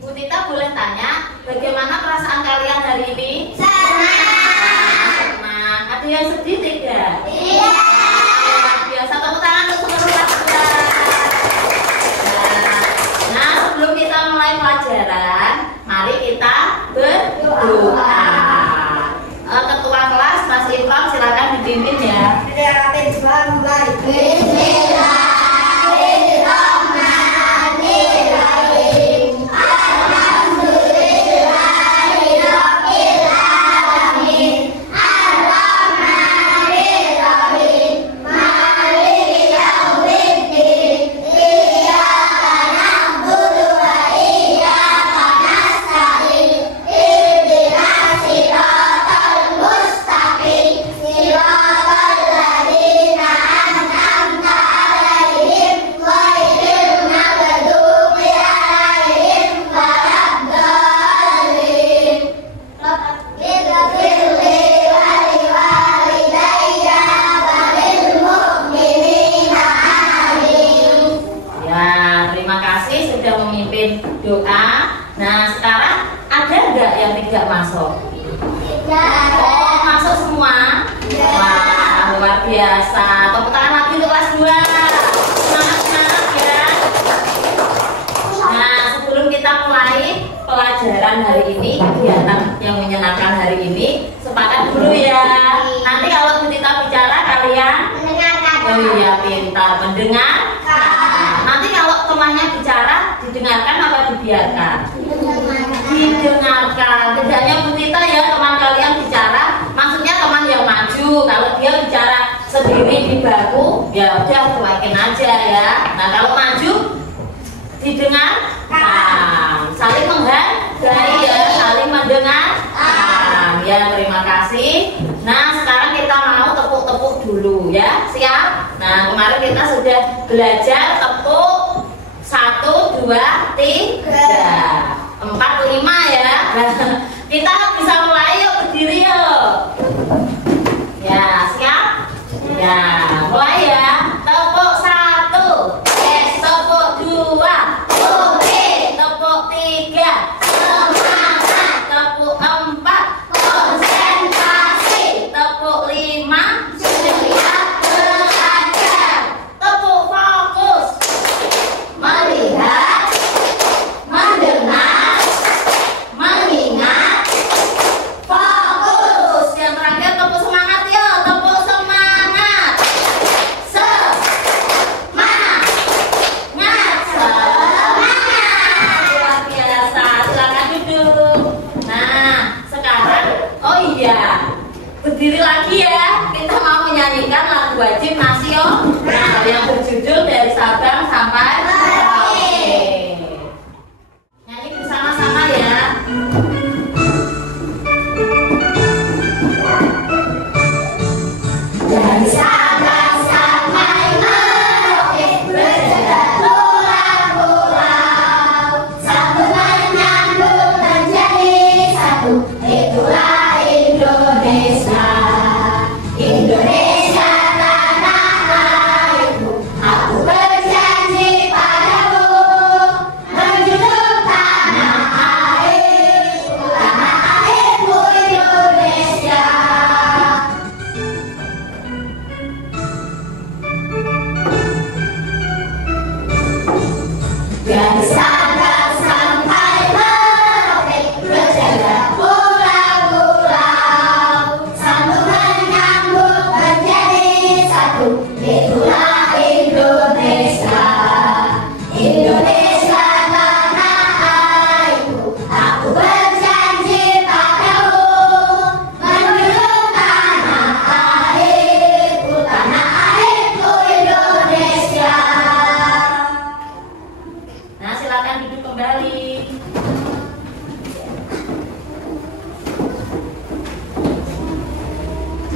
Bu Tita boleh tanya, bagaimana perasaan kalian hari ini? Senang. Ada yang sedih tidak? Iya. Biasa tepuk tangan untuk seluruh kelas. Nah, sebelum kita mulai pelajaran, mari kita berdoa. Ketua kelas Mas Imam silakan dipimpin ya. Doa. Nah, sekarang ada nggak yang tidak masuk? Tidak. Oh, masuk semua? Tidak. Wah, luar biasa. Tepuk tangan lagi untuk kelas 2. Semangat ya. Nah, sebelum kita mulai pelajaran hari ini, kegiatan yang menyenangkan hari ini, sepakat dulu ya. Nanti kalau Bu Tita bicara, kalian Mendengarkan. oh iya, pintar mendengar. Nanti kalau temannya bicara, didengarkan apa dibiarkan? Didengarkan. Tidaknya Bu Tita ya, teman kalian bicara, maksudnya teman yang maju. Kalau dia bicara sendiri di baku, ya udah cuekin aja ya. Nah, kalau maju didengarkan, saling menghargai ya, saling mendengarkan. Ya, terima kasih. Nah, sekarang kita mau tepuk-tepuk dulu ya. Siap? Nah, kemarin kita sudah belajar tepuk 1, 2, 3, 4, 5 ya. Kita bisa mulai yuk, berdiri yuk. Ya, siap? Ya, mulai ya. Tepuk 1, tepuk 2, tepuk 3, semangat. Tepuk 4, konsentrasi. Tepuk 5, siap belajar. Tepuk fokus, melihat, mendengar, mengingat, fokus. Yang terakhir tepuk semangat ya, tepuk semangat. Semangat, semangat. Luar biasa. Silakan duduk. Nah, sekarang oh iya, berdiri lagi ya. Kita mau menyanyikan lagu wajib nasional yang berjudul Dari Sabang Sampai Merauke. Nyanyi bersama-sama ya. Dari Sabang sampai Merauke, berjalan pulau-pulau, satu menyambut menjadi satu, itulah Indonesia. Indonesia tanah airku, aku berjanji padamu, menjunjung tanah airku Indonesia. Dari Sabang sampai Merauke, berjalan pulau-pulau, sambut menyambut menjadi satu, itulah Indonesia. Indonesia tanah airku, aku berjanji padamu, menjunjung tanah airku Indonesia. Nah, silakan duduk kembali.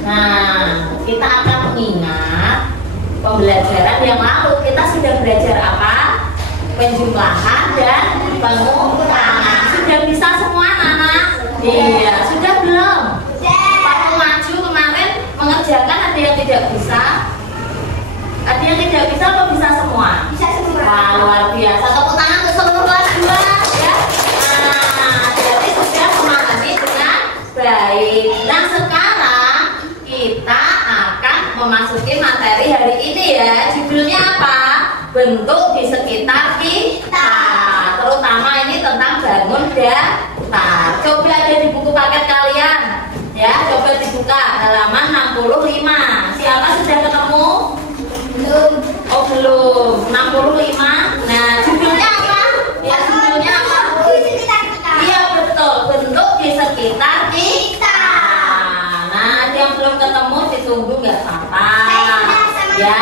Nah, kita akan mengingat pembelajaran yang lalu. Kita sudah belajar apa? Penjumlahan dan pengurangan. Sudah bisa semua anak-anak? Iya, sudah belum? Waktu maju kemarin mengerjakan ada yang tidak bisa? Ada yang tidak bisa atau bisa semua? Bisa semua. Wah, luar biasa. Tepuk tangan untuk seluruh kelas 2 ya. bentuk di sekitar kita. Terutama ini tentang bangun datar. Coba ada di buku paket kalian. Ya, coba dibuka halaman 65. Siapa sudah ketemu? Belum. Oh, belum. 65. Nah, judulnya apa? Ya, judulnya apa? Iya, betul. Bentuk di sekitar kita. Nah, ada yang belum ketemu ditunggu nggak apa-apa. Ya,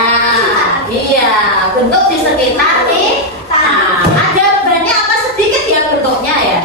iya. Bentuk di sekitar kita. Ada banyak apa sedikit ya bentuknya ya?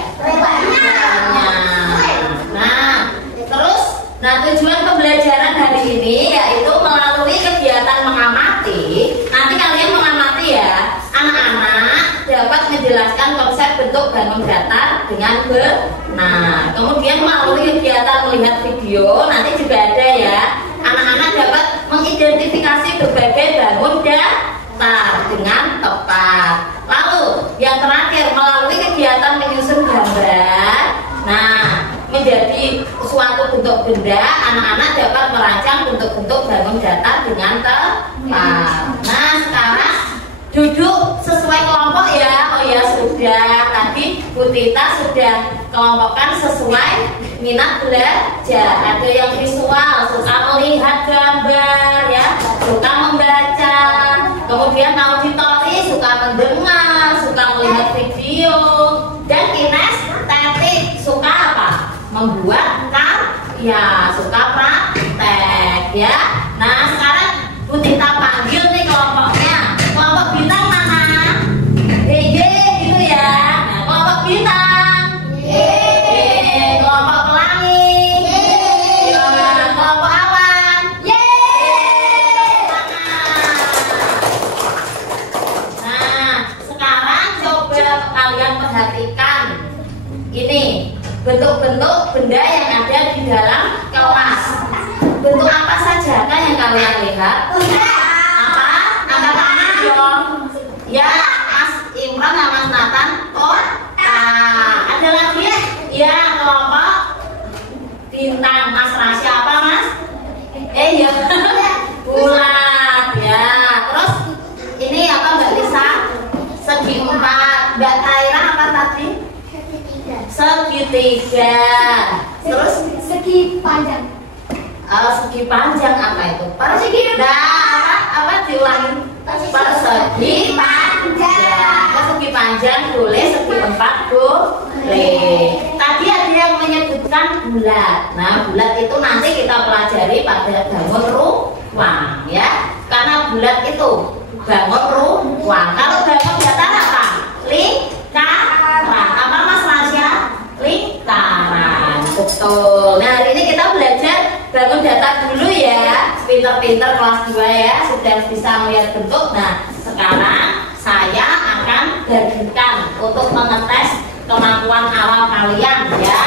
Nah, tujuan pembelajaran hari ini yaitu melalui kegiatan mengamati. Nanti kalian mengamati ya, anak-anak dapat menjelaskan konsep bentuk bangun datar dengan benar. Kemudian melalui kegiatan melihat video, nanti juga ada ya, anak-anak dapat mengidentifikasi berbagai bangun datar dengan tepat. Lalu yang terakhir melalui kegiatan menyusun gambar. Nah, menjadi suatu bentuk benda, anak-anak dapat merancang bentuk-bentuk bangun datar dengan tepat. Nah, sekarang duduk sesuai kelompok ya. Oh ya, sudah. Tadi Bu Tita sudah kelompokkan sesuai minat belajar. Ada yang visual, suka melihat gambar ya, suka membaca. Kemudian auditori, suka mendengar, suka melihat video. Dan kinestetik, suka apa? Membuat karya, suka praktek ya. Nah, sekarang Bu Tita panggil nih kelompoknya. Kelompok bintang mana? Gitu ya. Nah, kelompok bintang. Kelompok pelangi. Kelompok awan. Nah, sekarang coba kalian perhatikan ini bentuk-bentuk benda yang ada di dalam kelas. Bentuk apa saja kan yang kalian lihat? Apa? Angkat tangan dong. Ya, Mas Imran sama Mas Nathan. Ada lagi? Ya, kelompok bintang. Mas Rasya apa, Mas? Ya, bulat. Ya, terus ini apa Mbak Lisa? Segi 4. Mbak Taira apa tadi? Segitiga. Terus Segi panjang. segi panjang apa itu? Persegi. Nah, apa diulangi? Persegi panjang. Persegi panjang boleh, segi 4 boleh. Tadi ada yang menyebutkan bulat. Nah, bulat itu nanti kita pelajari pada bangun ruang ya. Karena bulat itu bangun ruang. Kalau bangun datar apa? Lingkaran. Apa Mas Rasya? Lingkaran. Betul. Nah, hari ini kita belajar bangun datar dulu ya. Pinter-pinter kelas 2 ya, sudah bisa melihat bentuk. Nah, sekarang saya akan bagikan untuk mengetes kemampuan awal kalian ya.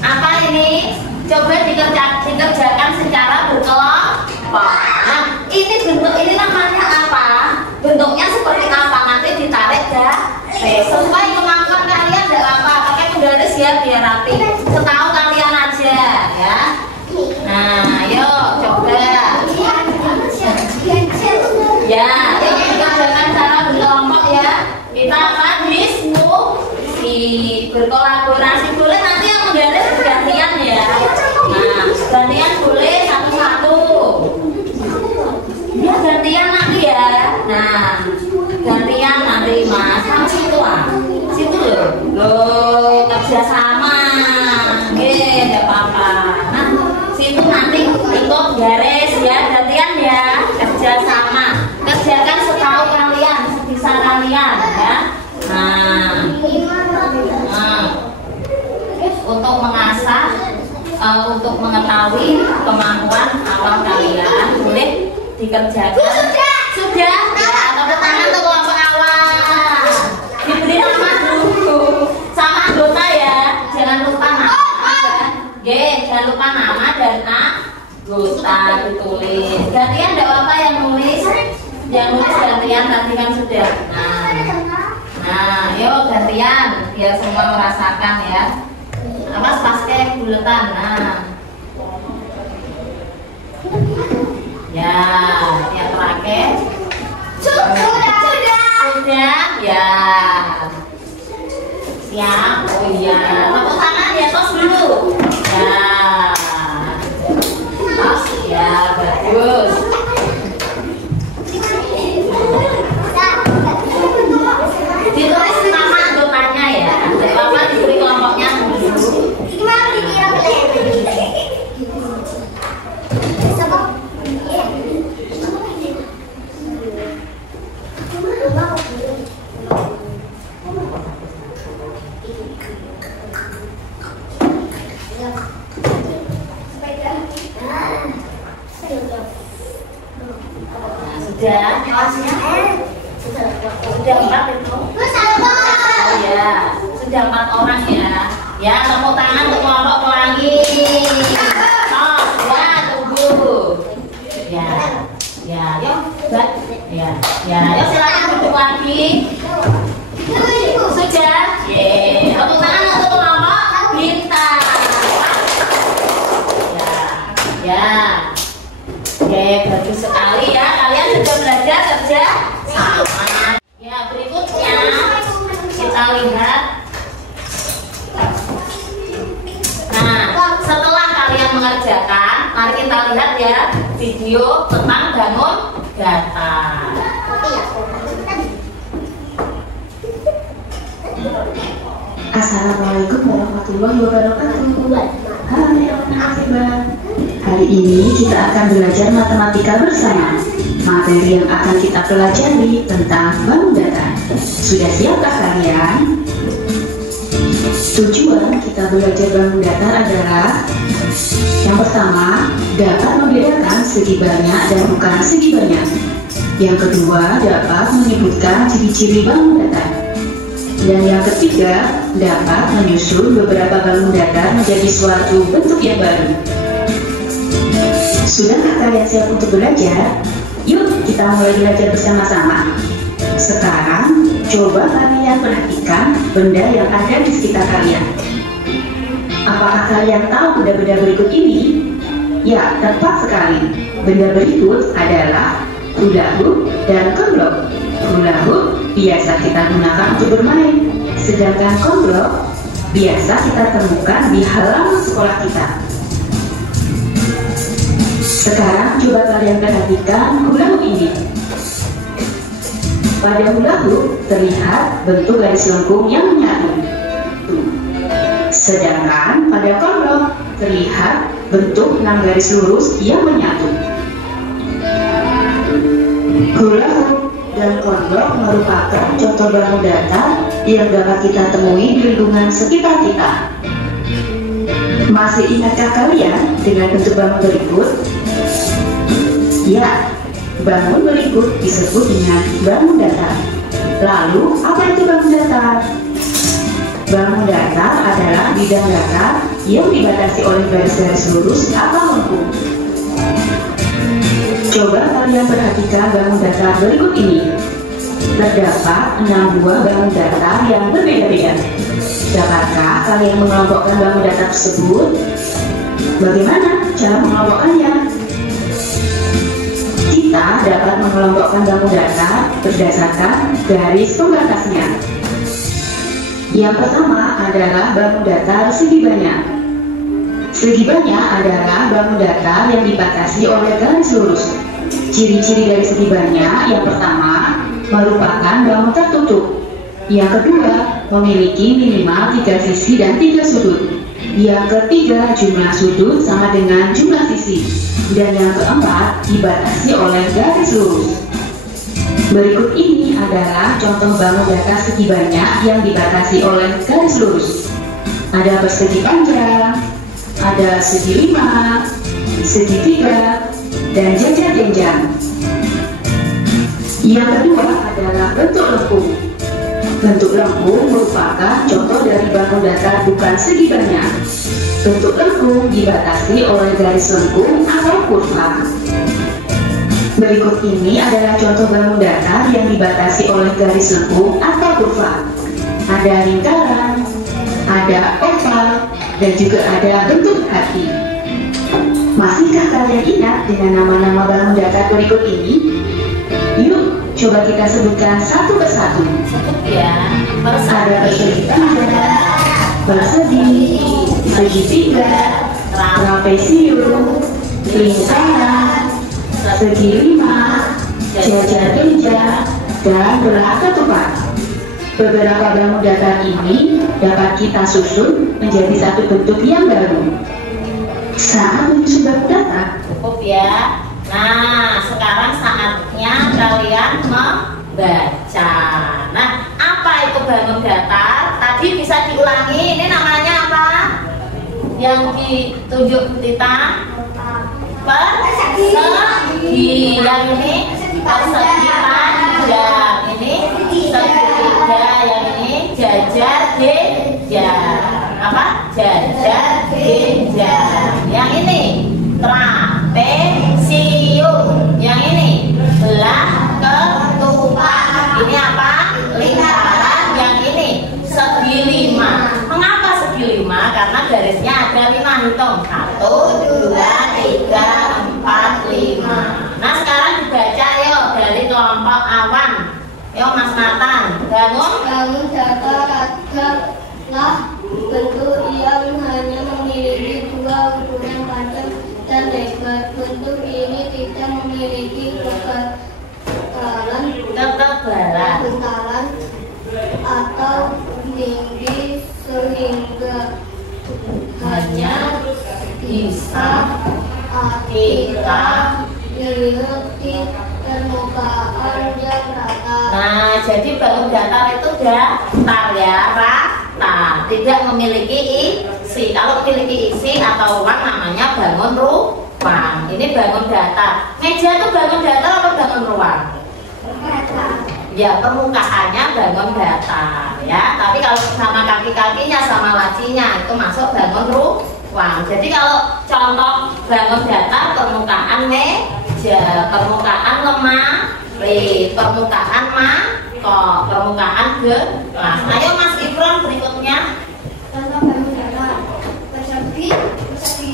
Apa ini? Coba dikerjakan secara berkelompok. Nah, ini bentuk ini namanya apa? Bentuknya seperti apa? Nanti ditarik ya. Sesuai kemampuan kalian tidak apa. Pakai penggaris ya biar rapi. Setahu kalian aja ya. Nah, yuk coba. Ya, yuk dikerjakan secara berkelompok ya. Kita akan diskusi, berkolaborasi. Boleh nanti yang menggaris gantian ya. Nah, gantian boleh satu-satu. Ya, gantian nanti ya. Nah, gantian nanti Mas. Sama situ situ loh, kerjasama. Tidak apa-apa. Nah, situ nanti ikut garis ya, gantian ya, kerjasama. Kerjakan setahu kalian, sebisa kalian ya. Nah, untuk mengasah, untuk mengetahui kemampuan awal kalian, boleh dikerjakan. Sudah. Ya, tepuk tangan untuk kelompok awal. Diberi nama dulu sama anggota ya. Jangan lupa nama. Jangan lupa nama dan anggota ditulis. Gantian tidak apa yang nulis. Yang nulis gantian tadi kan sudah. Nah, yuk gantian biar semua merasakan ya. Awas pakai buletan. Nah, ya, yang terakhir. Sudah, ya. Siap. Oh iya. Tepuk tangan ya, tos dulu. Ya. Tos, ya, bagus. Ditulis nama anggotanya ya. Bapak diberi kelompoknya dulu. Sudah 4 itu. Oh ya, sudah 4 orang ya. Ya, tepuk tangan untuk kelompok pelangi. Oh, ya, tunggu. Ya, ya, yuk, ya, ya, yuk silakan duduk lagi. Sudah, tepuk tangan untuk kelompok bintang. Ya, oke, bagus sekali ya. Kalian sudah belajar kerja sama. Ya, berikutnya kita lihat. Nah, setelah kalian mengerjakan, mari kita lihat ya video tentang bangun datar. Assalamualaikum warahmatullahi wabarakatuh. Hai anak-anak. Hari ini kita akan belajar matematika bersama. Materi yang akan kita pelajari tentang bangun datar. Sudah siapkah kalian? Tujuan kita belajar bangun datar adalah yang pertama, dapat membedakan segi banyak dan bukan segi banyak. Yang kedua, dapat menyebutkan ciri-ciri bangun datar. Dan yang ketiga, dapat menyusun beberapa bangun datar menjadi suatu bentuk yang baru. Sudahkah kalian siap untuk belajar? Yuk kita mulai belajar bersama-sama. Sekarang, coba kalian perhatikan benda yang ada di sekitar kalian. Apakah kalian tahu benda-benda berikut ini? Ya, tepat sekali. Benda berikut adalah hula hoop dan konblok. Hula hoop biasa kita gunakan untuk bermain, sedangkan konblok biasa kita temukan di halaman sekolah kita. Sekarang coba kalian perhatikan hula hoop ini. Pada hula hoop terlihat bentuk garis lengkung yang menyatu. Sedangkan pada konblok terlihat bentuk 6 garis lurus yang menyatu. Hula hoop dan konblok merupakan contoh bangun datar yang dapat kita temui di lingkungan sekitar kita. Masih ingatkah kalian dengan bentuk bangun berikut? Ya, bangun berikut disebut dengan bangun datar. Lalu, apa itu bangun datar? Bangun datar adalah bidang datar yang dibatasi oleh garis-garis lurus atau lengkung. Coba kalian perhatikan bangun datar berikut ini. Terdapat 6 buah bangun datar yang berbeda-beda. Dapatkah kalian mengelompokkan bangun datar tersebut? Bagaimana cara mengelompokkannya? Kita dapat mengelompokkan bangun datar berdasarkan garis pembatasnya. Yang pertama adalah bangun datar segi banyak. Segi banyak adalah bangun datar yang dibatasi oleh garis lurus. Ciri-ciri dari segi banyak yang pertama merupakan bangun tertutup. Yang kedua memiliki minimal 3 sisi dan 3 sudut. Yang ketiga jumlah sudut sama dengan jumlah sisi. Dan yang keempat dibatasi oleh garis lurus. Berikut ini adalah contoh bangun datar segi banyak yang dibatasi oleh garis lurus. Ada persegi panjang, ada segi 5, segi 3, dan jenjang-jenjang. Yang kedua adalah bentuk lengkung. Bentuk lengkung merupakan contoh dari bangun datar bukan segi banyak. Bentuk lengkung dibatasi oleh garis lengkung atau kurva. Berikut ini adalah contoh bangun datar yang dibatasi oleh garis lengkung atau kurva. Ada lingkaran, ada oval, dan juga ada bentuk hati. Masihkah kalian ingat dengan nama-nama bangun datar berikut ini? Yuk, Coba kita sebutkan satu persatu. Sebut ya. Ada persegi tiga, persegi, segitiga, trapesium, lingkaran, segi lima, jajar-jajar, dan belah ketupat. Beberapa bangun datar ini dapat kita susun menjadi satu bentuk yang baru. Saat menyusun bangun datar. Cukup ya. Nah, sekarang saatnya kalian membaca. Nah, apa itu bangun datar? Tadi bisa diulangi. Ini namanya apa? Yang ditunjuk Tita? Persegi. Yang ini persegi panjang. Ini segitiga. Yang ini jajar genjang. Apa? Jajar genjang. Yang ini trapesium. Yang ini belah ketupat. Ini apa? Lingkaran. Yang ini segi lima. Mengapa segi lima? Karena garisnya ada 5. Hitung 1, 2, 3, 4, 5. Nah, sekarang dibaca yuk dari kelompok awan. Yuk Mas Nathan, bangun datar adalah bentuk yang hanya memiliki 2 ukuran panjang dan lebar. Bentuk ini tidak memiliki ketebalan atau tinggi sehingga hanya bisa kita lihat di permukaan yang rata. Nah, jadi bangun datar itu datar ya, rata, tidak memiliki isi. Kalau memiliki isi atau ruang namanya bangun ruang. Ini bangun datar. Meja itu bangun datar atau bangun ruang? Ya, permukaannya bangun datar ya. Tapi kalau sama kaki-kakinya sama lacinya itu masuk bangun ruang. Jadi kalau contoh bangun datar, permukaan meja, permukaan lemari, permukaan mangkok, permukaan gelas. Ayo Mas Ifron berikutnya. Contoh bangun datar: persegi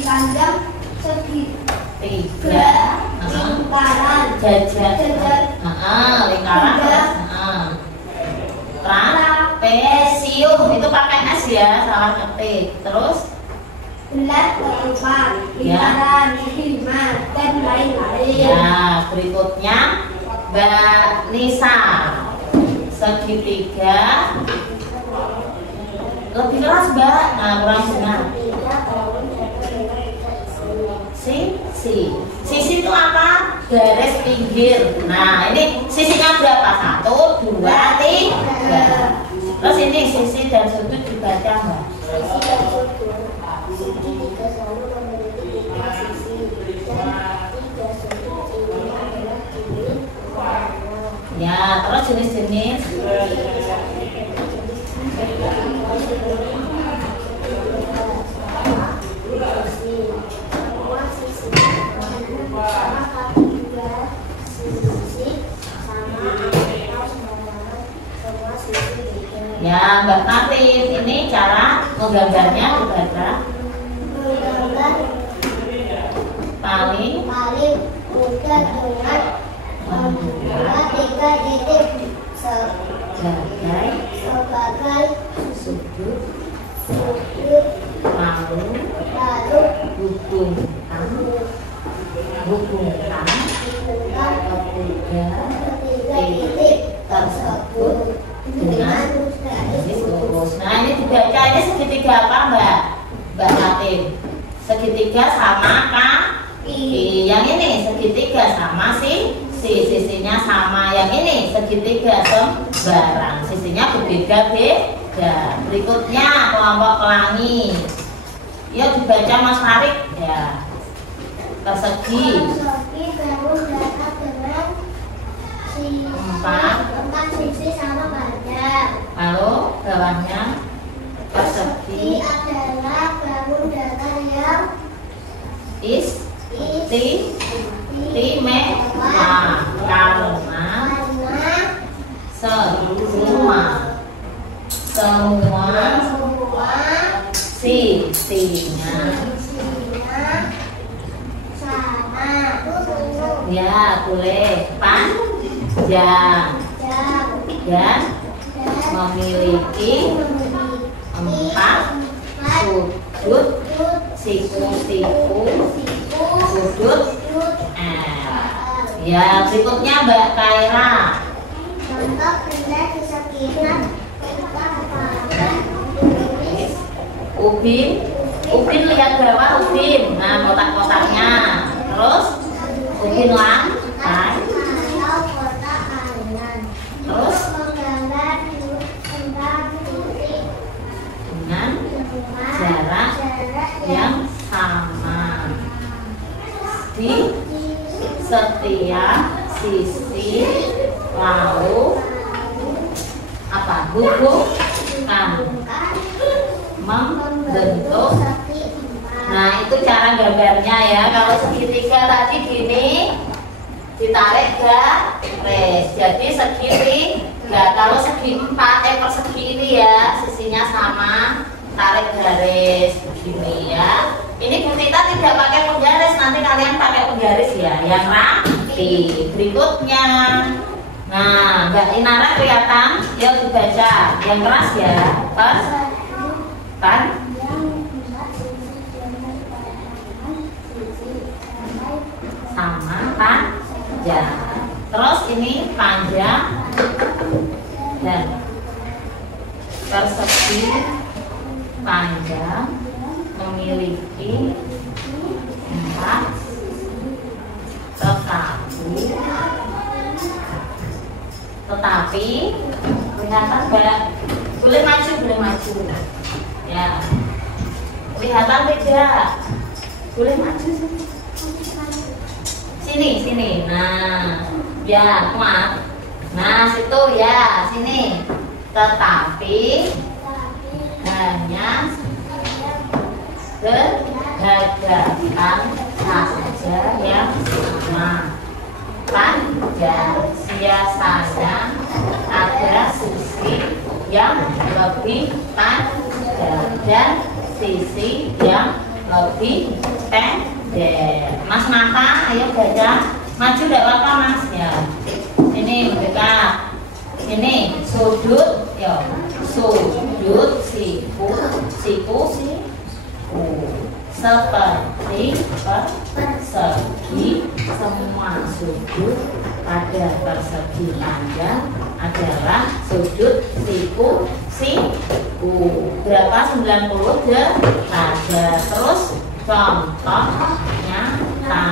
panjang, segitiga, lingkaran, Jajar, lingkaran, trapesium itu pakai S ya, salah ketik. Terus belah ketupat, lingkaran, segi lima, dan lain-lain. ya, berikutnya Mbak Nisa, segitiga. Lebih keras Mbak, nah kurang dengar. Sisi itu apa? Garis pinggir. Nah, ini sisinya berapa? 1, 2, 3. Terus ini sisi dan sudut dibaca Mbak. Ya, terus jenis-jenis. Ya, Mbak Tatif, ini cara menggambarnya dibaca. Menggambar Paling mudah dengan membuat 3 titik sebagai sudut sudut, lalu hubungkan ketiga titik tersebut dengan garis lurus. Nah, ini dibaca, ini segitiga apa Mbak Tatim? Segitiga sama kaki. Yang ini segitiga sama sisinya sama. Yang ini segitiga sembarang, sisinya berbeda-beda. Berikutnya kelompok pelangi. Yuk dibaca Mas Farid ya. Persegi bangun datar dengan 4 sisi sama panjang. lalu bawahnya persegi Adalah bangun datar yang istimewa karena semua sisinya sama. ya boleh panjang jam dan dan memiliki 4 sudut siku-siku sudut L. Ya, berikutnya Mbak Kaira. contoh benda di sekitar kita pada Ubin lihat bawah Ubin. Nah, kotak-kotaknya. Terus Ubin lantai. atau kotak kanan. Terus Menggambar tentang titik dengan rumah jarak jarak yang sama di setiap sisi, lalu apa? Hubungkan membentuk. Nah, itu cara gambarnya ya. Kalau segitiga tadi gini, ditarik garis. Jadi segitiga. Kalau segi 4 persegi ini ya, sisinya sama, tarik garis begini ya. Ini Bu Tita tidak pakai penggaris, nanti kalian pakai penggaris ya, yang rapi. Berikutnya, nah Mbak Inara kelihatan, yuk dibaca, yang keras ya, kan? Sama panjang. Terus ini panjang dan persegi panjang memiliki 4 tetapi kelihatan Mbak, boleh maju ya, kelihatan tidak, boleh maju sini, nah ya kuat, nah situ ya, sini, tetapi hanya sehadapan saja yang sama panjang. Biasanya ada sisi yang lebih panjang dan sisi yang lebih pendek. Mas Nata, ayo baca, maju tidak apa-apa Mas ya. Ini mendekat, ini sudut, ya sudut siku seperti persegi, semua sudut pada persegi panjang adalah sudut siku. Berapa? 90 derajat. Terus contoh nyata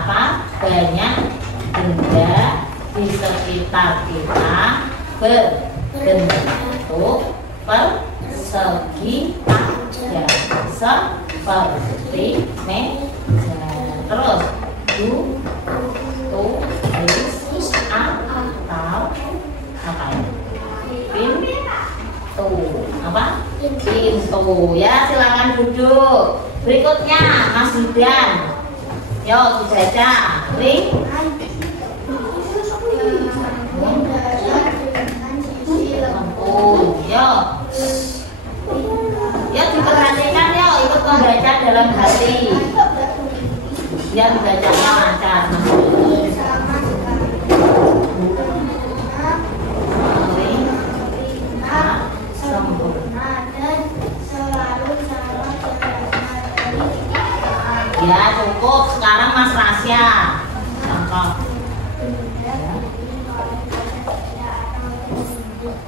apa? Banyak benda di sekitar kita berbentuk persegi panjang seperti meja. Terus tulis atau apa ya? Pintu ya, silakan duduk. Berikutnya Mas Yudan, yuk dibaca. Ya diperhatikan, yuk ikut membaca dalam hati. Ya dibacanya lancar. Ya cukup. Sekarang Mas Rasya contoh.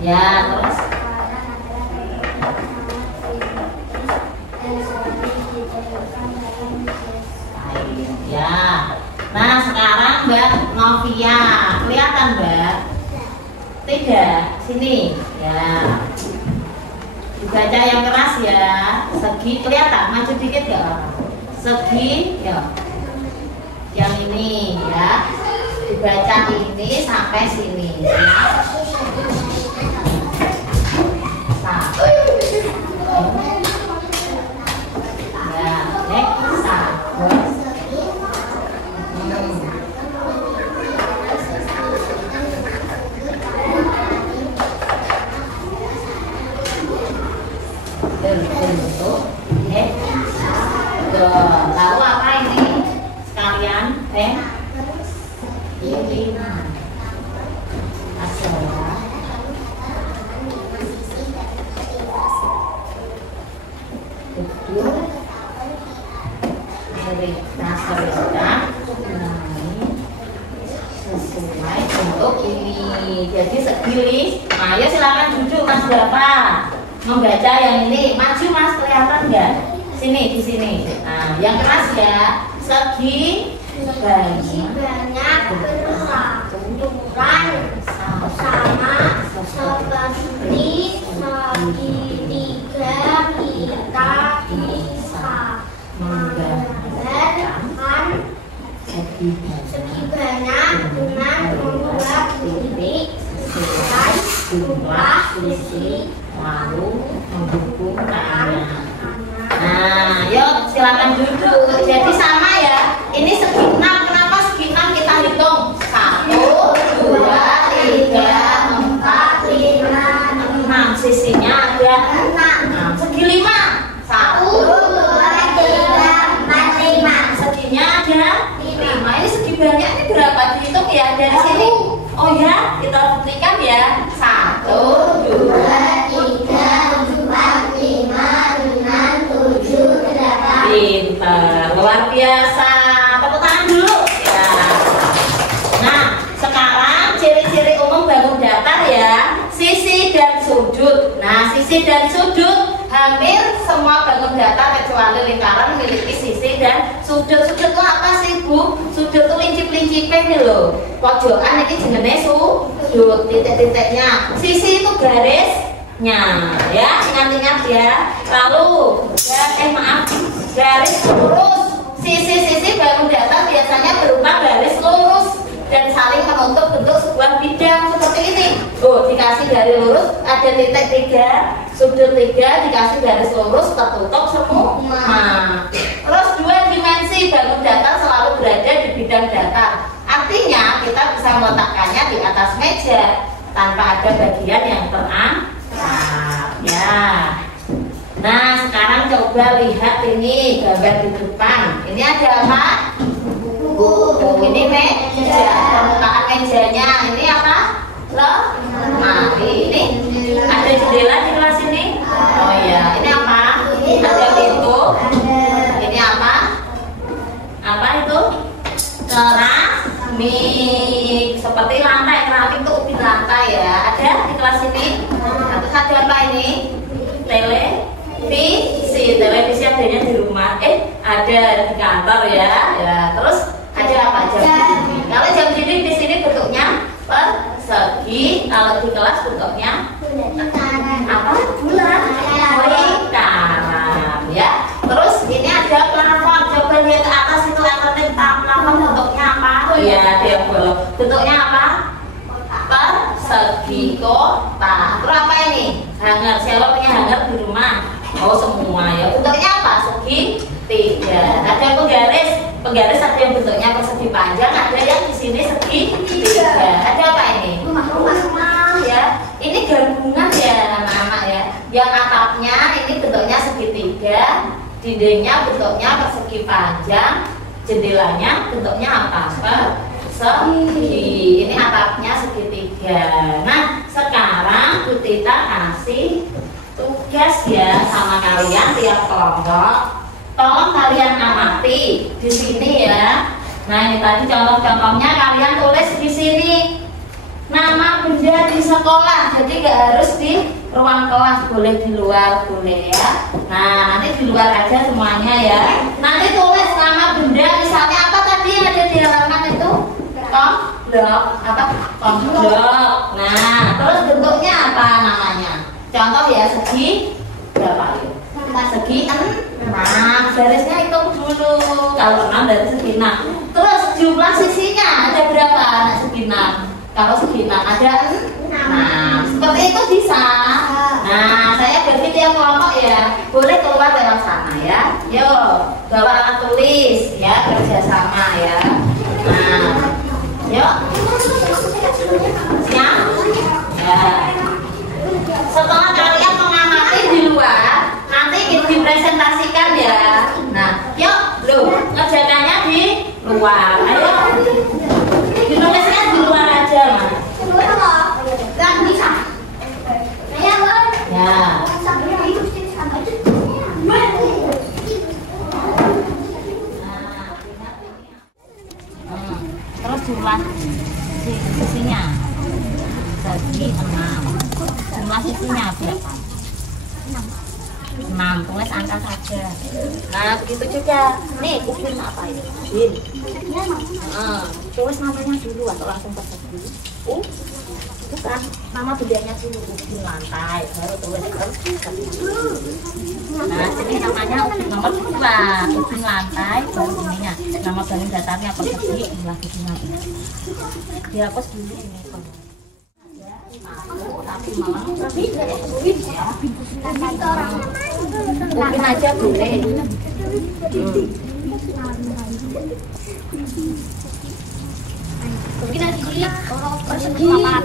Ya terus. Ya. Nah sekarang Mbak Novia, kelihatan Mbak? Tidak. Sini. Ya. Dibaca yang keras ya. Segi kelihatan. Maju dikit ya. Segi ya. Yang ini ya. Dibaca ini sampai sini ya. Ya, next berbentuk hexagon. Lalu apa ini sekalian? kiriman. Adalah gedung cerita sesuai untuk ini. Jadi segili. Ayo silakan duduk Mas Bapak. Membaca yang ini. Maju Mas, kelihatan nggak? Sini, di sini. Nah, yang keras ya. Segi banyak benturan sama seperti segitiga kita bisa menggambarkan segi banyak dengan membuat titik sesuai jumlah sisi lalu menghubungkannya. Nah, yuk silakan duduk. Jadi sama ya. Ini segi 6. Kenapa segi 6 kita hitung? 1, 2, 3, 4, 5, 6. Sisinya ada 6. Segi 5. 1, 2, 3, 4, 5. Seginya ada 5. Ini segi banyak ini berapa? Dihitung ya dari sini. Oh ya, kita buktikan ya. 1, 2, 3, 4, 5, 6, 7, 8. Pintar, luar biasa. Tepuk tangan dulu ya. Nah, sekarang ciri-ciri umum bangun datar ya. Sisi dan sudut. Nah, sisi dan sudut hampir semua bangun datar kecuali lingkaran memiliki sisi dan sudut. Sudut itu apa sih Bu? Sudut itu lincip-lincipnya nih loh. Pojokan ini jenenge sudut, titik-titiknya. Sisi itu garisnya ya, ingat-ingat ya. Lalu garis lurus. Sisi-sisi bangun datar biasanya berupa garis lurus dan saling menutup bentuk sebuah bidang seperti ini. Oh, dikasih garis lurus, ada titik 3, sudut 3, dikasih garis lurus, tertutup semua. Nah, terus 2 dimensi bangun datar selalu berada di bidang datar. Artinya kita bisa meletakkannya di atas meja tanpa ada bagian yang terangkat. Ya. Nah, sekarang coba lihat ini gambar di depan. Ini ada apa? Ini meja, permukaan mejanya. Ini apa? Lemari. Ini ada jendela di kelas ini. Oh ya, ini apa? Ada pintu. Ini apa? Apa itu? Keramik. Seperti lantai, keramik itu ubin lantai ya. Ada di kelas ini. Terus ada apa ini? Televisi adanya di rumah. Ada di kantor ya. Ya, terus ada apa jam dinding? Kalau jam dinding di sini bentuknya persegi, kalau di kelas bentuknya apa? Bulat. Lingkaran ya. Terus ini ada plafon. Coba lihat ke atas itu alternatif plafon bentuknya apa? Ya, dia bolong. Bentuknya apa? Persegi kotak. Terus apa ini? Hanger. Siapa punya hanger di rumah? Oh, semua ya. Bentuknya apa? Segi 3. Ada penggaris. Penggaris ada yang bentuknya persegi panjang, ada yang di sini segi 3. Ada apa ini? Rumah ya. Ini gabungan ya anak-anak ya. Yang atapnya ini bentuknya segi 3, dindingnya bentuknya persegi panjang, jendelanya bentuknya apa? Persegi. Ini atapnya segi 3. Nah, sekarang Bu Tita kasih tugas ya sama kalian tiap kelompok. Tolong kalian amati di sini ya. Nah, ini tadi contoh-contohnya kalian tulis di sini. Nama benda di sekolah. Jadi nggak harus di ruang kelas, boleh di luar, boleh ya. Nah, nanti di luar aja semuanya ya. Nanti tulis nama benda, misalnya apa tadi yang ada di halaman itu? Komplok. Apa? Komplok. Nah, terus bentuknya apa namanya? Contoh ya, segi berapa ya? Segi 6. Garisnya hitung dulu. Kalau 6 dari segi 6. Terus jumlah sisinya ada berapa? Nah, segi 6. Kalau segi 6 ada 6. Seperti itu bisa. Nah, saya bagi tiap kelompok ya. Boleh keluar lewat sana ya. Yuk, bawa alat tulis ya, kerjasama ya. Nah, yuk. Siap? Ya. Setelah kalian mengamati di luar, nanti dipresentasikan ya. Nah, yuk, lu ngerjakannya di luar. Ayo, ditulis Ya. Terus jumlah sisinya jadi 6. Jumlah sisinya berapa? 6. Tulis angka saja. Nah begitu juga. Nih ubin apa ini? Ubin. Tulis namanya dulu atau langsung persegi. Bukan, nama bendanya dulu, ubin lantai. Baru tulis persegi. Nah ini namanya ubin nomor 2. Ubin lantai baru ininya. Nama bahan datarnya persegi. Jumlah sisinya. Dihapus dulu ini. Ubin aja boleh. Mungkin persegi 4.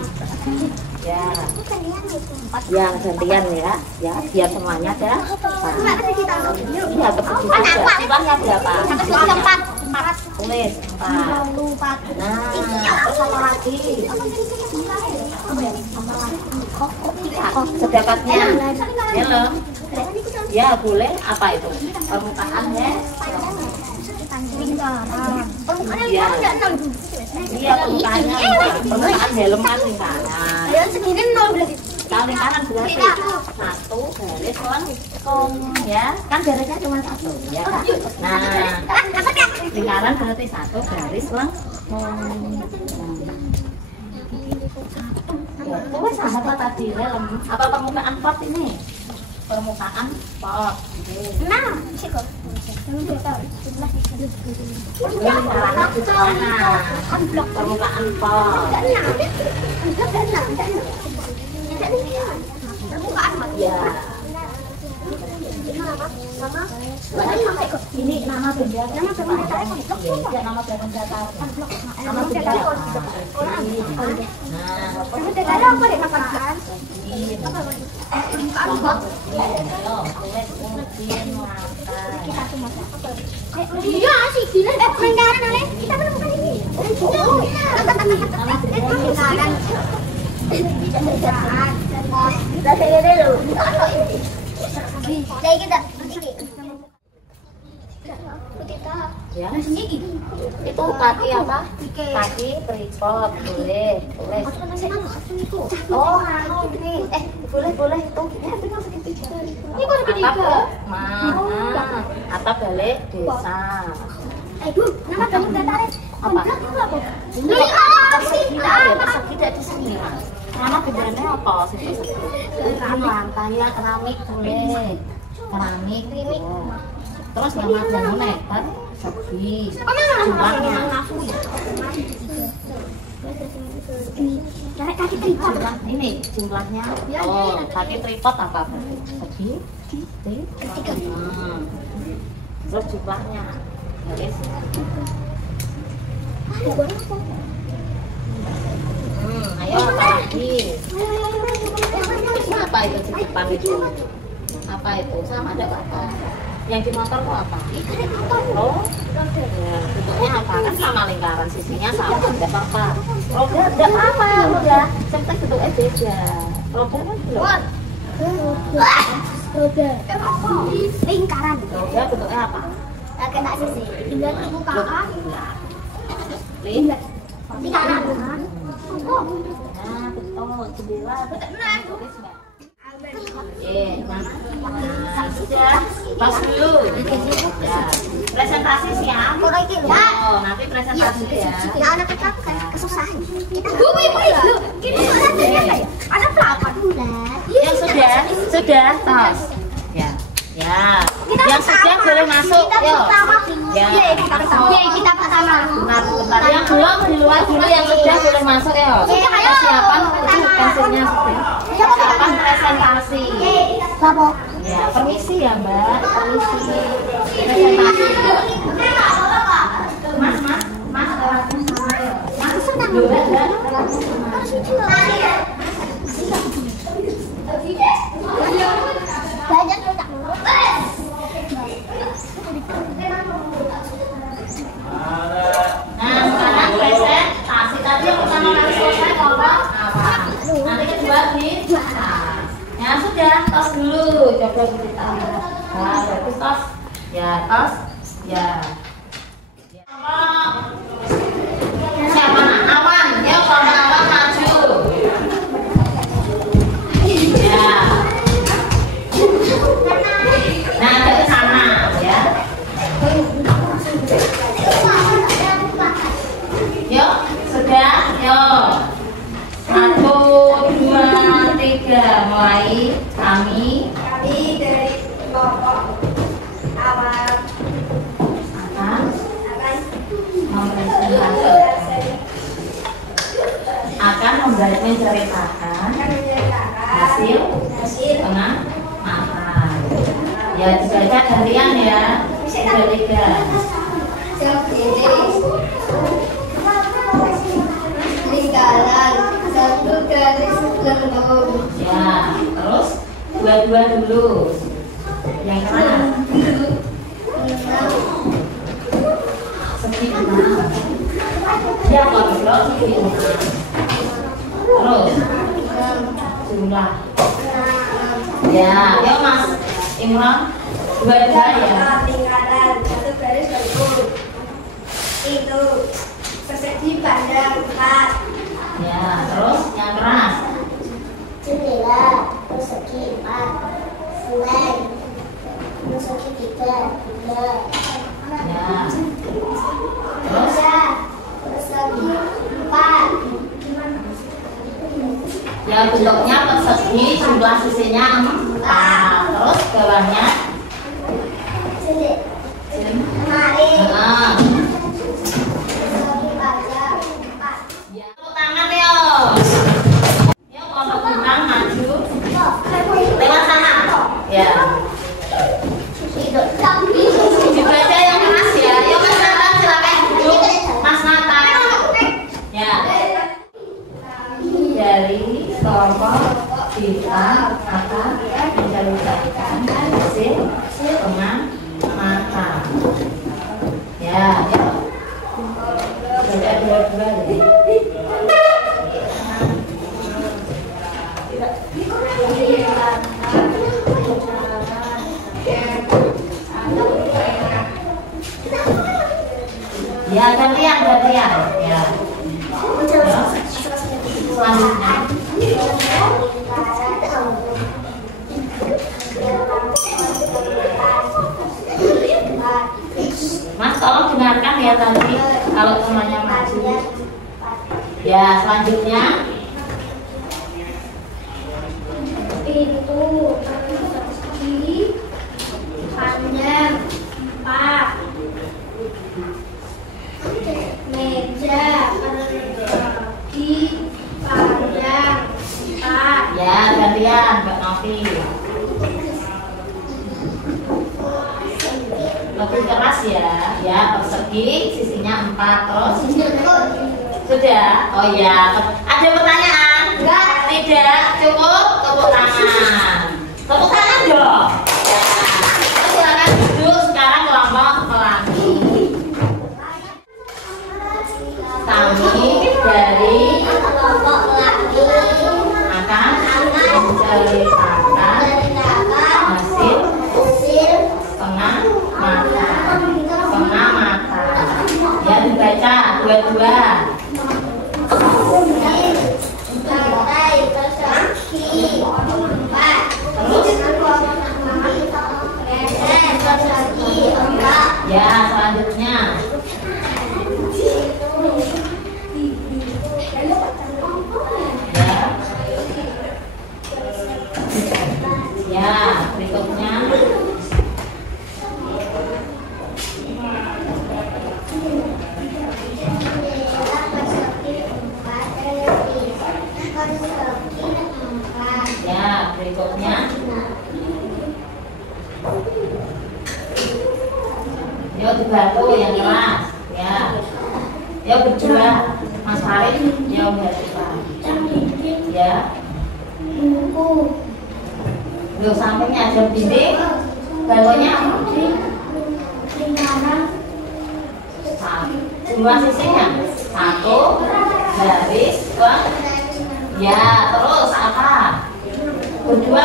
Ya gantian ya biar semuanya ada. Iya persegi aja. Jumlahnya berapa? 4. Tulis 4. Nah terus apa lagi? Sedapatnya helm. Ya boleh. Apa itu? Permukaan ya. Iya permukaannya. Permukaan helm kan lingkaran. Segini 0 berarti. Kalau lingkaran berarti 1 garis lengkung ya. Kan garisnya cuma 1 ya kan? Nah lingkaran berarti 1 garis lengkung. Tulis apa tadi helm? Apa permukaan pot ini? Permukaan pot. Nah, sih kok. Permukaan pot. Ya. Ini nama benda. Nama benda. Nama benda. Nama benda. Iya sih, gila. Lingkaran oleh kita menemukan ini. Lingkaran. Ya. Itu kaki apa? Kaki tripod boleh. Tulis. Oh, ini. Boleh itu. Ini baru ketiga. Mana? Atap balik desa. Bu, nama kamu datarnya Apa? Ini persegi. Persegi dari sini. Nama bedanya apa? Lantai ya, keramik boleh. Keramik. Terus nama jamu meter persegi. Jumlahnya. Kaki tripod. Ini jumlahnya. Oh, kaki tripod apa? Persegi. Terus jumlahnya. Garis. Ayo apa lagi? Apa itu di depan itu? Apa itu? Sama ada apa? Yang di motor kok apa? Oh, ya, bentuknya apa? Kan sama lingkaran, sisinya sama, tidak apa-apa. Roda tidak apa-apa, roda. Sampai bentuknya beda. Roda kan belum. Roda. Lingkaran. Roda bentuknya apa? Kena sisi. Tinggal permukaan. Lingkaran. Lingkaran. Nah, betul. Jendela. Benar. Tulis Mbak. Nah, sudah. Pas dulu. Ya. Presentasi siap. Oh, nanti presentasi ya. Nah, anak kita kesusahan. Ada berapa? Yang sudah tos. Ya. Ya. Yang sudah boleh masuk. Yuk. Ya. Kita pertama. Bentar. Yang belum di luar dulu, yang sudah boleh masuk ya. Persiapan itu pensilnya sudah. Persiapan presentasi. Bapak. Ya, permisi ya Mbak. Permisi. Presentasi. Mas. Banyak tak dulu. Nah, sekarang presentasi tadi yang pertama kali selesai ngomong apa? Nanti kedua di. Ya, sudah. sudah, tos dulu. Coba kita lihat. Nah, bagus tos. Ya, tos. Ya. Siapa Awan? Ya, kalau Awan maju. Ya. Nah, ke sana ya. Yuk, sudah. Yuk. 1, 2, 3, mulai. Kami dari kelompok awal akan menceritakan hasil pengamatan. Ya, dibaca gantian ya. 3. lingkaran 1 garis lengkung. Ya, terus 2 dulu. Yang mana? Segi 6. Ya, kontrol segi 6. Terus jumlah. Ya, yuk Mas Imran. 2 ya. Lingkaran 1 garis lengkung. Itu persegi panjang 4. Ya, terus yang keras. Jendela persegi 4. Selain persegi 3. Ya. Terus Persegi 4. ya bentuknya persegi, jumlah sisinya 4. Terus bawahnya Lemari nah. persegi panjang 4. Ya, tepuk tangan yuk. Yuk, kelompok bintang maju lewat sana. Ya. Dibaca yang keras ya. Yuk Mas Nathan, silakan duduk. Mas Nathan. Ya. Dari kelompok bintang akan menceritakan hasil pengamatan. Ya, yuk. Baca 2 deh. Ya, gantian. Ya. Selanjutnya. Mas, tolong dengarkan ya tadi kalau semuanya maju. Ya, selanjutnya. Pintu persegi panjang 4. Meja persegi panjang 4. Ya, gantian Mbak Novi. Lebih keras ya. Ya, persegi sisinya 4. Terus sudah. Oh ya, ada pertanyaan? Enggak, tidak. Cukup tepuk tangan. Tepuk tangan dong. Ya. Terus silakan duduk. Sekarang kelompok pelangi. Kami dari Kelompok laki akan menceritakan hasil pengamatan. Ya, dibaca 2. lantai persegi 4. Terus Meja persegi 4. ya, selanjutnya. Ya, berikutnya. Ya, berikutnya. Yuk dibantu yang keras. Ya. Yuk berdua. Mas Farid, ya udah ya. Buku Loh, sampingnya ada dinding. Bawahnya lingkaran jumlah sisinya 1 garis ya, terus apa? berdua.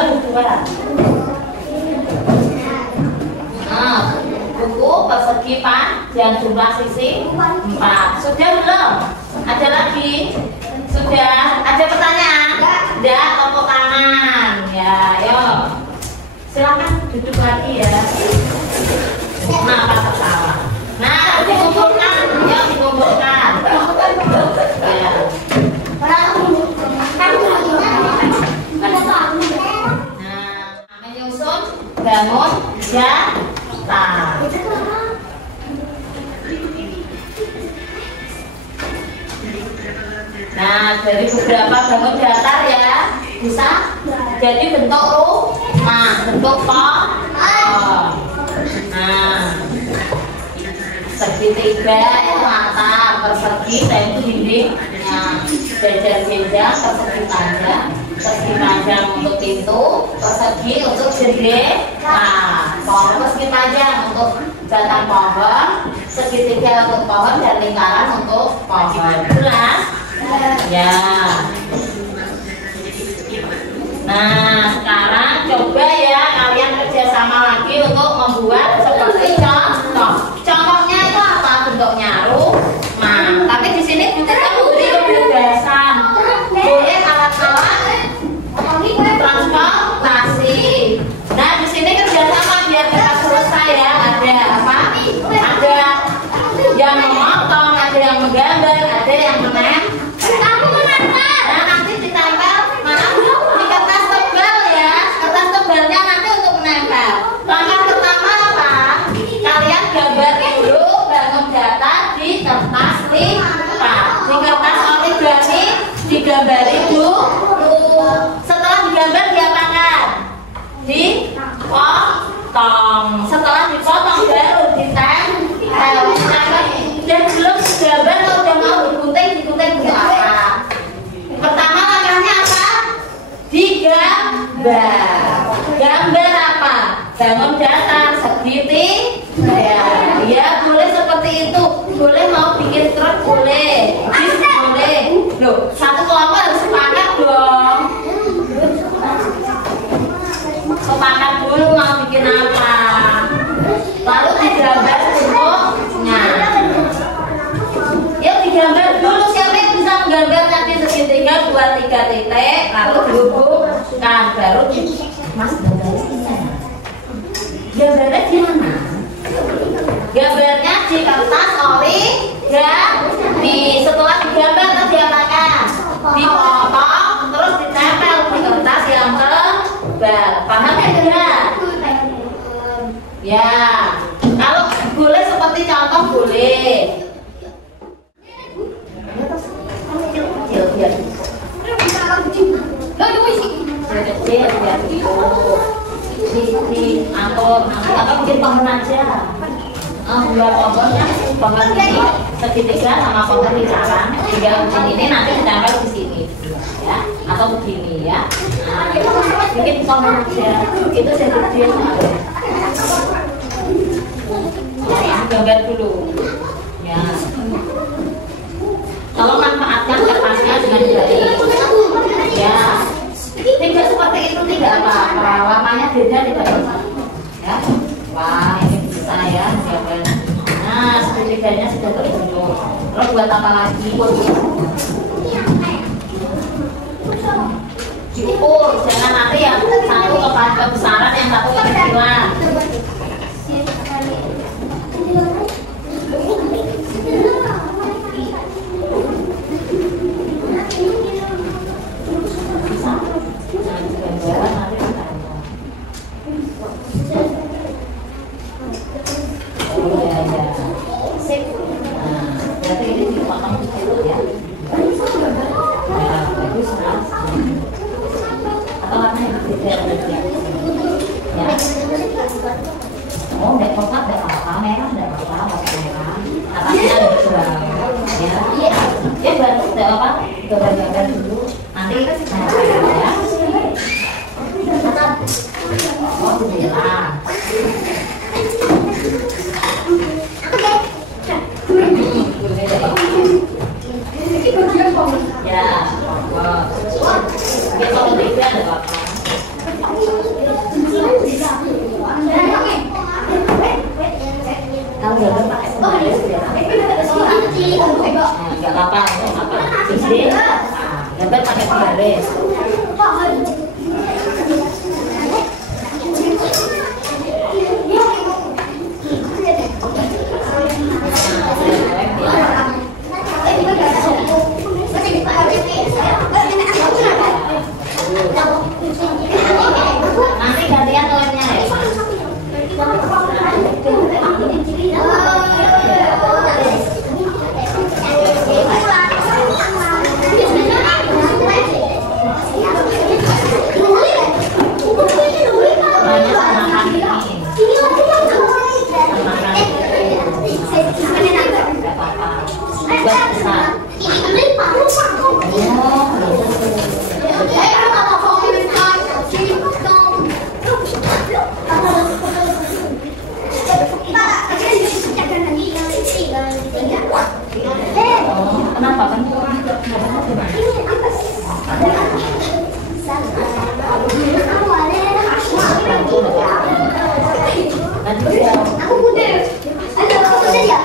Nah, buku persegi panjang jumlah sisi 4. Sudah belum? Ada lagi? Sudah? Ada pertanyaan? Tidak, tepuk tangan. Ya, yuk. Silakan duduk lagi ya. Nah, apa ketawa? Nah, dikumpulkan. Yuk, dikumpulkan. Ya. Nah, menyusun, bangun, jata. Nah, dari beberapa bangun datar ya bisa jadi bentuk rumah, bentuk pohon. Nah, segitiga latar, persegi itu dindingnya, jajar-jajar, persegi panjang untuk pintu, persegi untuk jendela, persegi panjang untuk batang pohon, segitiga untuk pohon dan lingkaran untuk pohon. Jelas? Ya. Nah, sekarang coba ya kalian kerjasama lagi untuk membuat seperti contoh. Contohnya itu apa? Bentuknya rumah. Tapi di sini kita beri kebebasan. Boleh alat-alat transportasi. Nah, di sini kerjasama biar kita selesai ya. Ada apa? Ada yang memotong, ada yang menggambar, ada yang menempel. Nah, nanti ditempel di kertas tebal ya. Kertas tebalnya nanti untuk menempel. Langkah pertama apa? Kalian gambar dulu bangun data di kertas lipat. Di kertas origami digambari dulu. Setelah digambar diapakan? Dipotong. Setelah dipotong baru ditempel. Dan belum digambar kalau udah mau digunting untuk apa? Pertama langkahnya apa? Digambar. Gambar apa? Bangun datar, segitiga. Ya boleh seperti itu. Boleh mau bikin truk boleh. Bis boleh. Loh, satu kelompok harus sepakat dong. Sepakat dulu mau bikin apa. Lalu digambar bentuknya. Yuk digambar dulu, siapa yang bisa menggambar nanti segitiga 2, 3 titik lalu dihubungkan baru Mas gambarnya di mana? Gambarnya di kertas origami. Setelah digambar terus diapakan? Dipotong terus ditempel di kertas yang tebal. Paham ya? Ya, kalau boleh seperti contoh boleh. Atau bikin pohon aja. Buat pohonnya pohon ini segitiga sama pohon lingkaran. Tinggal ini nanti ditempel di sini, ya. Atau begini ya. Bikin pohon aja. Itu segitiga. Gambar dulu. Ya. Tolong manfaatkan kertasnya dengan baik. Ya. Tidak seperti itu tidak apa-apa. Warnanya beda tidak apa-apa. Ya. Wah, ini bisa ya gambar. Nah, segitiganya sudah terbentuk. Terus buat apa lagi? Diukur, jangan nanti yang satu kebesaran, yang satu kekecilan. Oh, udah coklat, udah apa, merah, udah apa, merah. Atasnya ada dua, ya. Ya baru udah apa, gambar dulu. Nanti ya. Oh, jendela. Ya, kalau tiga ada apa? gambar pakai garis. Nanti gantian lemnya ya. Kenapa kan? Aku muda. Ada aku muda ya.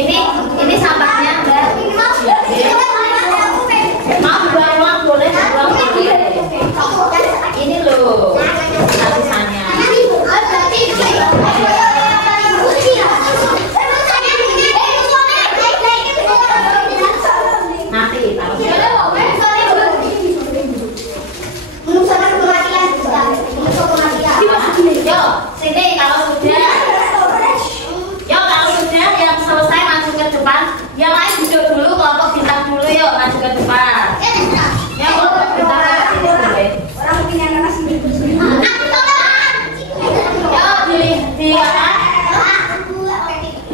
Ini sampahnya Mbak. Mau buang boleh, buang boleh. Ini loh lapisannya. Nanti yuk, sini kalau sudah. Yuk kalau sudah yang selesai maju ke depan. Yang lain duduk dulu, kelompok bintang dulu yuk maju ke depan. Ya kelompok bintang sini boleh. Yuk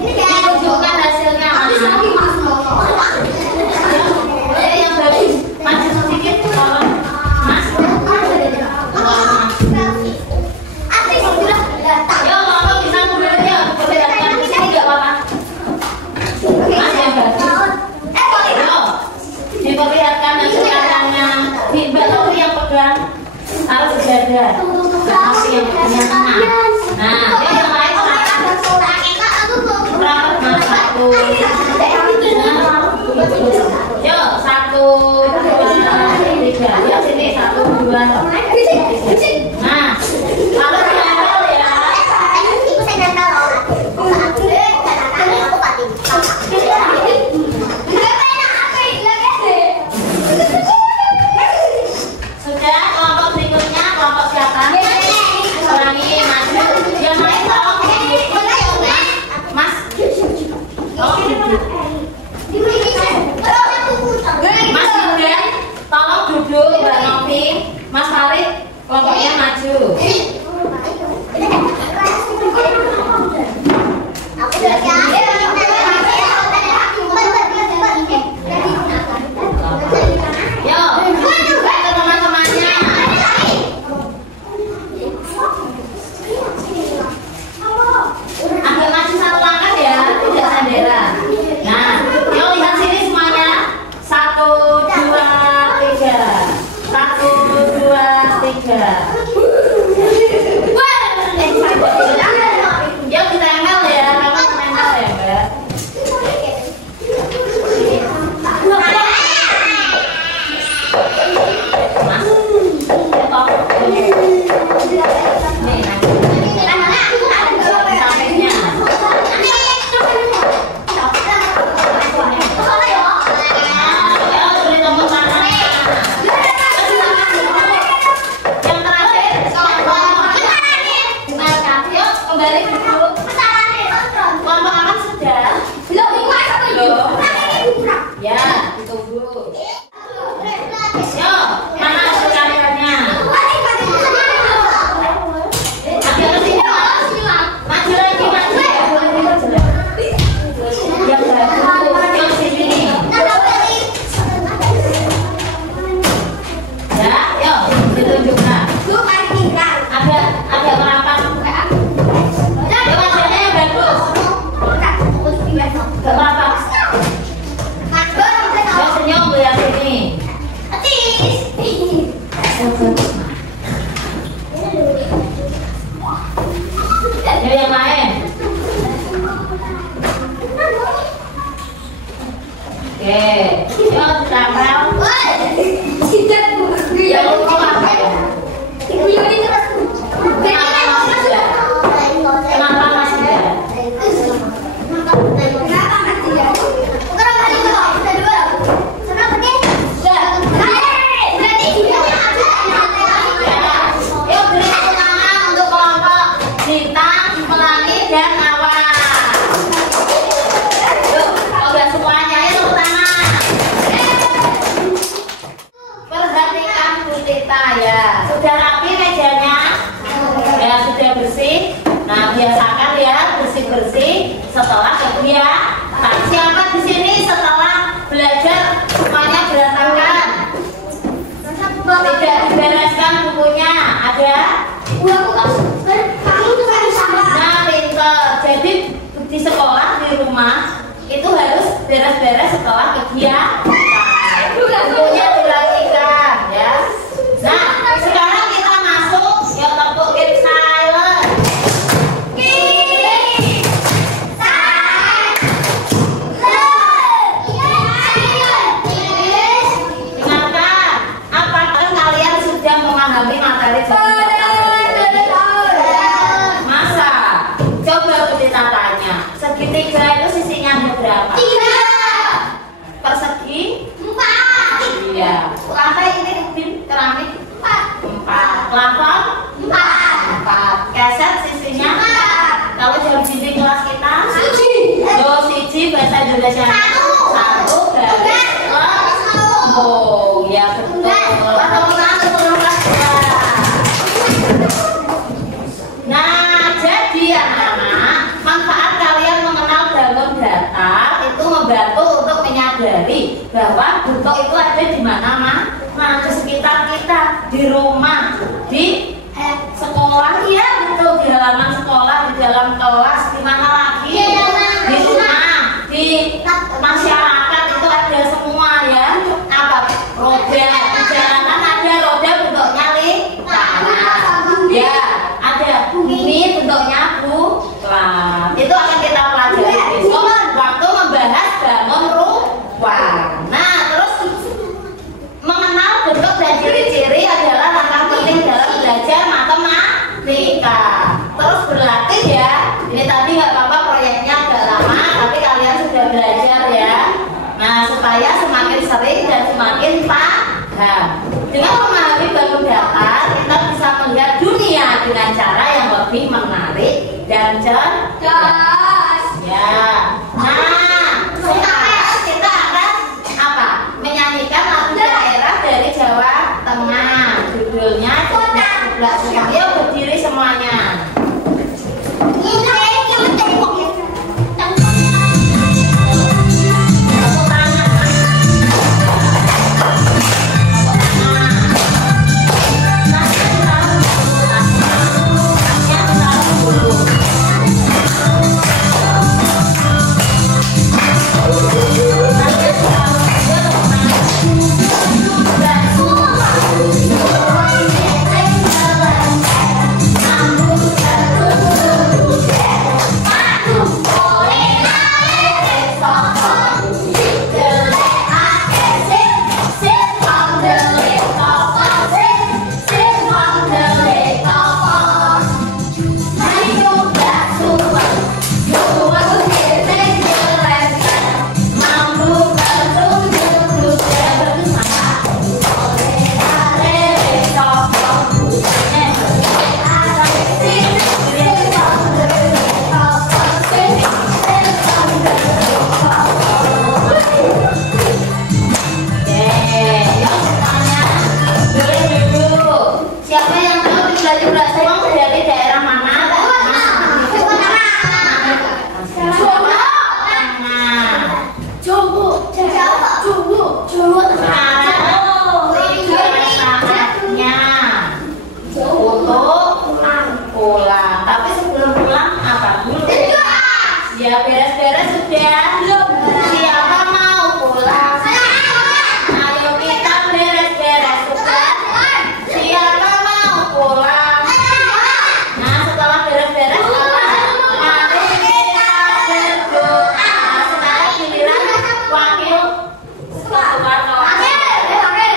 ditunjukkan hasilnya. Yang bagus maju sedikit tolong Mas. Yuk kelompok bintang dulu yuk. Perlihatkan di sini nggak apa-apa. Mas yang bagus. Yuk diperlihatkan hasil kacangnya. Di Mbak Tauri yang pegang. Taruh di dada. Tapi yang tengah. Nah, yang lain silakan. Rapat Mas satu. Yuk 1, 2, 3. Yuk sini 1, 2. Nah, kalau diambil ya. Sudah, kelompok berikutnya kelompok siapa? Ulangi, maju. Yang lain tolong duduk. Mas. Tolong duduk. Mas Yudan, tolong duduk. Mbak Novi, Mas Farid, kelompoknya maju. Yuk, ke teman-temannya. Agak maju satu langkah ya, tidak sandera. Nah, yuk lihat sini semuanya. 1, 2, 3. 1, 2, 3. Yuk kita email ya, kamu email ya Mbak. Mas, nih sampingnya. Ayo beri tepuk tangan. Yang terakhir, yuk kembali dulu. Kelompok aman sudah? Belum. Ya, ditunggu. Yuk, mana hasil karyanya? Agak ke sini, Mas. Maju lagi, maju. Yang bagus, yang sini. Ya, yuk ditunjukkan. Agak merapat. Yuk hasilnya yang bagus. Agak merapat. Yuk senyum lihat sini. Yuk yang lain. Oke, yuk ditambah. Yang apa ya? Kenapa masih ada? Yuk beri tepuk tangan untuk kelompok Bintang, Pelangi, dan Awan. Yuk, udah semuanya, yuk tepuk tangan. Perhatikan Bu Tita ya. Sudah rapi mejanya? Ya, sudah bersih. Nah, biasakan ya bersih-bersih setelah kegiatan. Siapa di sini setelah belajar semuanya berantakan? Tidak dibereskan bukunya? Ada? Nah, pinter. Jadi di sekolah, di rumah itu harus beres-beres setelah kegiatan. Bukunya dirapikan ya. Nah, sekarang kita masuk. Yuk tepuk keep silent. Keset sisinya. Kalau jam dinding kelas kita siji bahasa Indonesia satu garis lempung. Ya betul. Nah, jadi anak-anak, manfaat kalian mengenal bangun datar itu membantu untuk menyadari bahwa bentuk itu ada di mana-mana, di sekitar kita, di rumah, di sekolah, ya betul, di halaman sekolah, di dalam kelas, di mana lagi, di rumah, di masyarakat itu ada semua ya. Apa? Roda, di jalanan ada roda bentuknya lingkaran, ya ada ini bentuknya bulat. Itu akan kita pelajari besok waktu membahas bangun rumah. Nah, terus mengenal bentuk dan ciri-ciri adalah langkah penting dalam belajar matematika. Terus berlatih ya. Ini tadi nggak apa-apa proyeknya agak lama, tapi kalian sudah belajar ya. Nah, supaya semakin sering dan semakin paham. Dengan memahami bangun datar, kita bisa melihat dunia dengan cara yang lebih menarik dan cerdas. Ya. Nah, sekarang kita akan apa? Menyanyikan lagu daerah dari Jawa Tengah. Judulnya Sebelah Suka. Yuk berdiri semuanya. Ya beres-beres sudah. Siapa mau pulang? Ayo kita beres-beres sudah. Siapa mau pulang? Nah, setelah beres-beres apa? Mari kita berdoa. Sekarang giliran wakil ketua.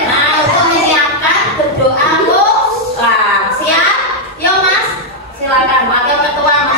Nah, untuk menyiapkan berdoa pulang. Siap? Yuk Mas, silakan wakil ketua.